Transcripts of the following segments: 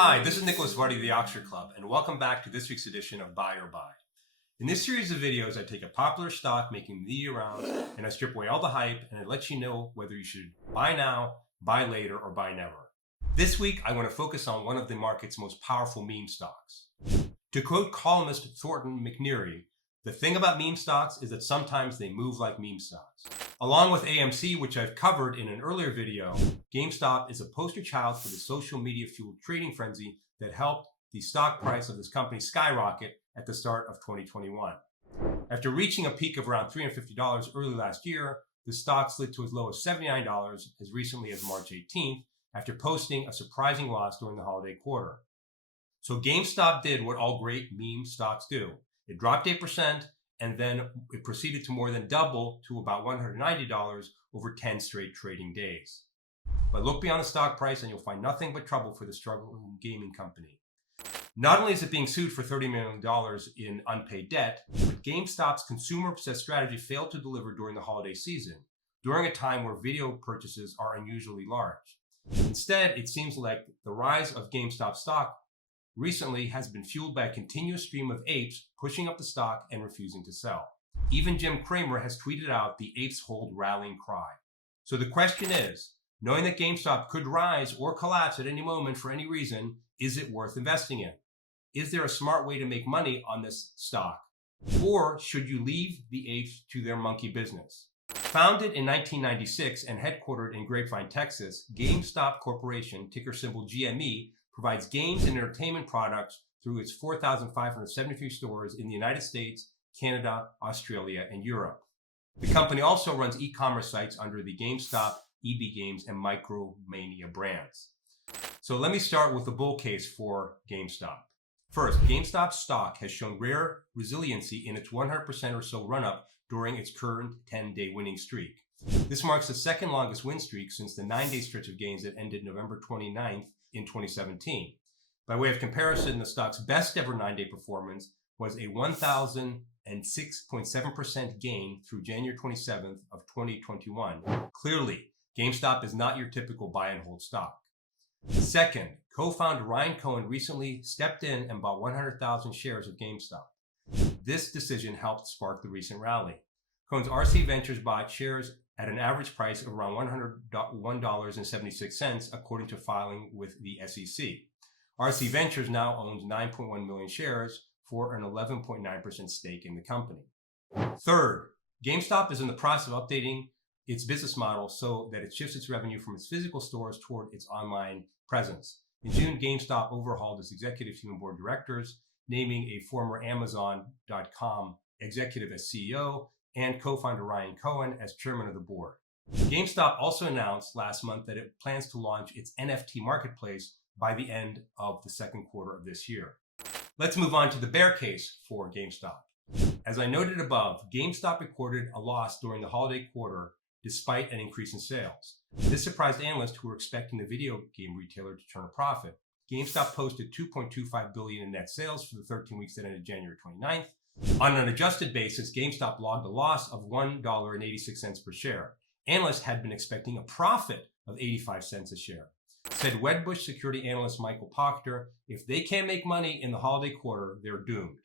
Hi, this is Nicholas Vardy of the Oxford Club, and welcome back to this week's edition of Buy or Buy. In this series of videos, I take a popular stock making media rounds, and I strip away all the hype, and I let you know whether you should buy now, buy later, or buy never. This week, I want to focus on one of the market's most powerful meme stocks. To quote columnist Thornton McNeary, the thing about meme stocks is that sometimes they move like meme stocks. Along with AMC, which I've covered in an earlier video, GameStop is a poster child for the social media-fueled trading frenzy that helped the stock price of this company skyrocket at the start of 2021. After reaching a peak of around $350 early last year, the stock slid to as low as $79 as recently as March 18th, after posting a surprising loss during the holiday quarter. So GameStop did what all great meme stocks do. It dropped 8%, and then it proceeded to more than double to about $190 over 10 straight trading days. But look beyond the stock price and you'll find nothing but trouble for the struggling gaming company. Not only is it being sued for $30 million in unpaid debt, but GameStop's consumer-obsessed strategy failed to deliver during the holiday season, during a time where video purchases are unusually large. Instead, it seems like the rise of GameStop stock recently has been fueled by a continuous stream of apes pushing up the stock and refusing to sell. Even Jim Cramer has tweeted out the apes hold rallying cry. So the question is, knowing that GameStop could rise or collapse at any moment for any reason, is it worth investing in? Is there a smart way to make money on this stock? Or should you leave the apes to their monkey business? Founded in 1996 and headquartered in Grapevine, Texas, GameStop Corporation, ticker symbol GME, provides games and entertainment products through its 4,573 stores in the United States, Canada, Australia, and Europe. The company also runs e-commerce sites under the GameStop, EB Games, and Micromania brands. So let me start with the bull case for GameStop. First, GameStop stock has shown rare resiliency in its 100% or so run-up during its current 10-day winning streak. This marks the second longest win streak since the 9-day stretch of gains that ended November 29th in 2017. By way of comparison, the stock's best ever 9-day performance was a 1,006.7% gain through January 27th of 2021. Clearly, GameStop is not your typical buy and hold stock. Second, co-founder Ryan Cohen recently stepped in and bought 100,000 shares of GameStop. This decision helped spark the recent rally. Cohen's RC Ventures bought shares at an average price of around $101.76, according to filing with the SEC. RC Ventures now owns 9.1 million shares for an 11.9% stake in the company. Third, GameStop is in the process of updating its business model so that it shifts its revenue from its physical stores toward its online presence. In June, GameStop overhauled its executive team and board of directors, naming a former Amazon.com executive as CEO and co-founder Ryan Cohen as chairman of the board. GameStop also announced last month that it plans to launch its NFT marketplace by the end of the second quarter of this year. Let's move on to the bear case for GameStop. As I noted above, GameStop recorded a loss during the holiday quarter despite an increase in sales. This surprised analysts who were expecting the video game retailer to turn a profit. GameStop posted $2.25 billion in net sales for the 13 weeks that ended January 29th. On an adjusted basis, GameStop logged a loss of $1.86 per share. Analysts had been expecting a profit of 85 cents a share. Said Wedbush security analyst Michael Proctor, if they can't make money in the holiday quarter, they're doomed.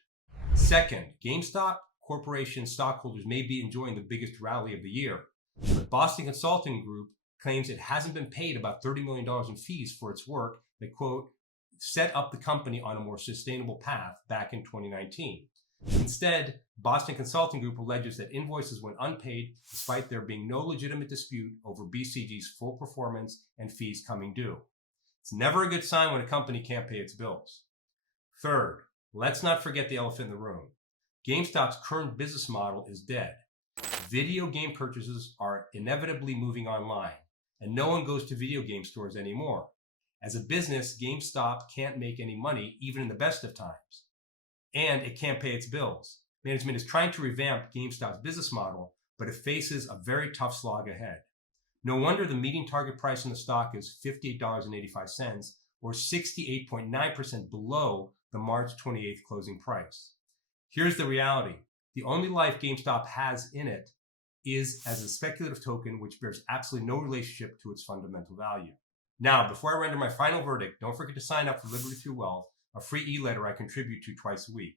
Second, GameStop Corporation stockholders may be enjoying the biggest rally of the year, but Boston Consulting Group claims it hasn't been paid about $30 million in fees for its work that, quote, set up the company on a more sustainable path back in 2019. Instead, Boston Consulting Group alleges that invoices went unpaid despite there being no legitimate dispute over BCG's full performance and fees coming due. It's never a good sign when a company can't pay its bills. Third, let's not forget the elephant in the room. GameStop's current business model is dead. Video game purchases are inevitably moving online, and no one goes to video game stores anymore. As a business, GameStop can't make any money even in the best of times. And it can't pay its bills. Management is trying to revamp GameStop's business model, but it faces a very tough slog ahead. No wonder the median target price in the stock is $58.85, or 68.9% below the March 28th closing price. Here's the reality. The only life GameStop has in it is as a speculative token which bears absolutely no relationship to its fundamental value. Now, before I render my final verdict, don't forget to sign up for Liberty Through Wealth, a free e-letter I contribute to twice a week.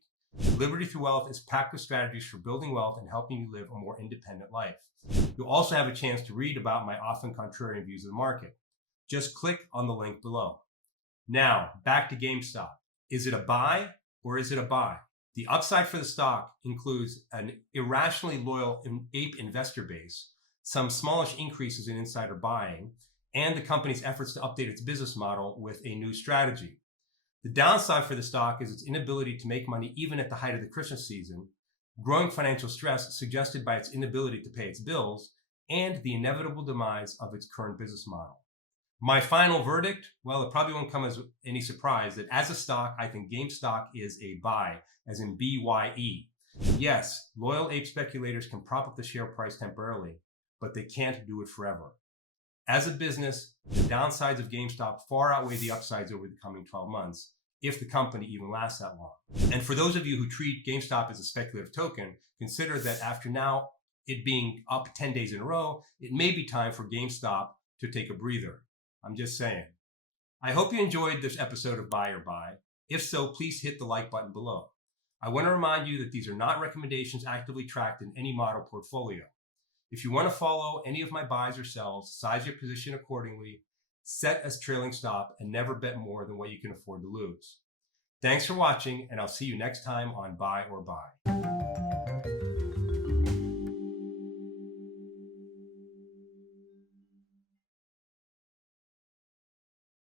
Liberty Through Wealth is packed with strategies for building wealth and helping you live a more independent life. You'll also have a chance to read about my often contrarian views of the market. Just click on the link below. Now, back to GameStop. Is it a buy or is it a buy? The upside for the stock includes an irrationally loyal ape investor base, some smallish increases in insider buying, and the company's efforts to update its business model with a new strategy. The downside for the stock is its inability to make money even at the height of the Christmas season, growing financial stress suggested by its inability to pay its bills, and the inevitable demise of its current business model. My final verdict, well, it probably won't come as any surprise that as a stock, I think GameStop is a buy, as in BYE. Yes, loyal ape speculators can prop up the share price temporarily, but they can't do it forever. As a business, the downsides of GameStop far outweigh the upsides over the coming 12 months, if the company even lasts that long. And for those of you who treat GameStop as a speculative token, consider that after now it being up 10 days in a row, it may be time for GameStop to take a breather. I'm just saying. I hope you enjoyed this episode of Buy or Buy. If so, please hit the like button below. I want to remind you that these are not recommendations actively tracked in any model portfolio. If you want to follow any of my buys or sells, size your position accordingly, set a trailing stop, and never bet more than what you can afford to lose. Thanks for watching, and I'll see you next time on Buy or Buy.